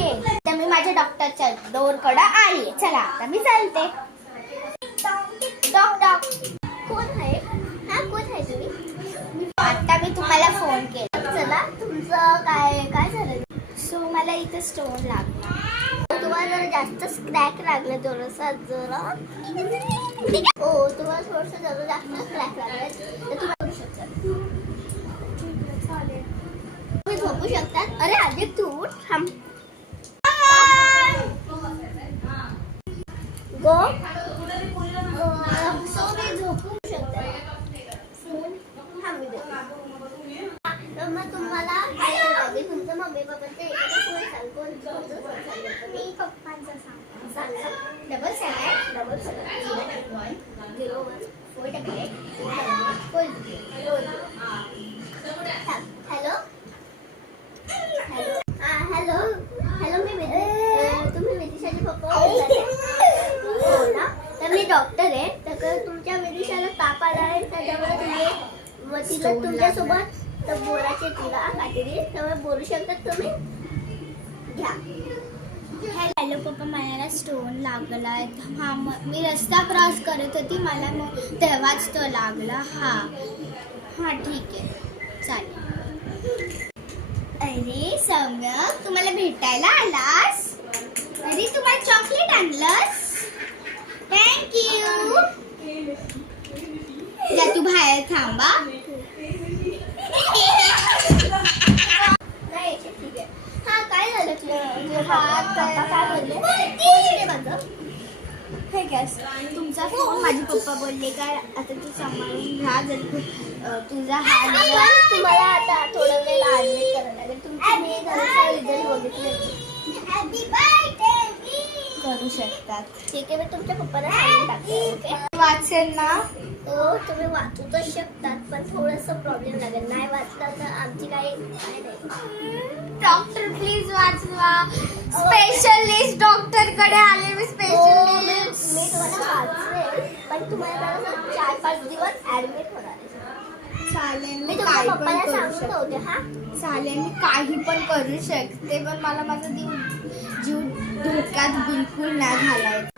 Okay, तर मी माझ्या डॉक्टरच्या डोरकडे आली. चला आता मी चालते. डॉक्टर कोण आहे? हा, कोण आहे तुम्ही? आता मी तुम्हाला फोन केला. चला, तुमचं काय झालं? सो मला इथे स्टोन लागला. तुम्हाला जरा जास्त क्रॅक लागलं थोडंसं जरा. हो, तुम्हाला थोडंसं जरा जास्त क्रॅक लागलं तर तुम्ही करू शकता. तुम्ही झोपू शकतात. अरे आधी तू थांब. गो सो मी झोपू शकते. मग तुम्हाला तुमचं मम्मी पप्पाचे मी पप्पांचं सांगा. डबल 7 हॅलो मी तुम्ही विदिशाचे पप्पा हो ना? तर मी डॉक्टर आहे. तर तुमच्या विदिशाला ताप आला आहे. त्याच्यामुळे तिला तुमच्यासोबत तर बोलायचे तिला काहीतरी, त्यामुळे बोलू शकतात तुम्ही. घ्या. हॅलो पप्पा, मला स्टोन लागला. हा, मी रस्ता क्रॉस करत होती, मला मग तेव्हाच तो लागला. हां ठीक आहे, चालेल. अरे सम्यक, तुम्हाला भेटायला आलास? अरे तुम्हाला चॉकलेट आणलंस? थँक्यू. या तू बाहेर थांबा. नाही ठीक आहे. हा, काय झालं हे गॅस तुमचा फोन. माझे पप्पा बोलले का आता तू सांभाळून घ्या. जर तुझा हात तुम्हाला आता थोडा वेळ ऍडमिट करायला लागेल. तुमची मी रिझल्ट बघितले करू शकतात. ठीक आहे, मी तुमच्या पप्पाला सांगून टाकते. ओके, वाचेल ना? हो, तुम्ही वाचूच शकतात, पण थोडंसं प्रॉब्लेम लागेल. नाही वाचता तर आमची काही नाही. डॉक्टर प्लीज वाचवा. स्पेशलिस्ट डॉक्टर कडे आले मी. स्पेशलिस्ट मी तुम्हाला वाचवेल, पण तुम्हाला 4-5 दिवस ऍडमिट होणार आहे. चालेल, मी काही पण करू शकते. हा चालेल, मी काही पण करू शकते, पण मला माझा जीव धोक्यात बिलकुल नाही घालायचा.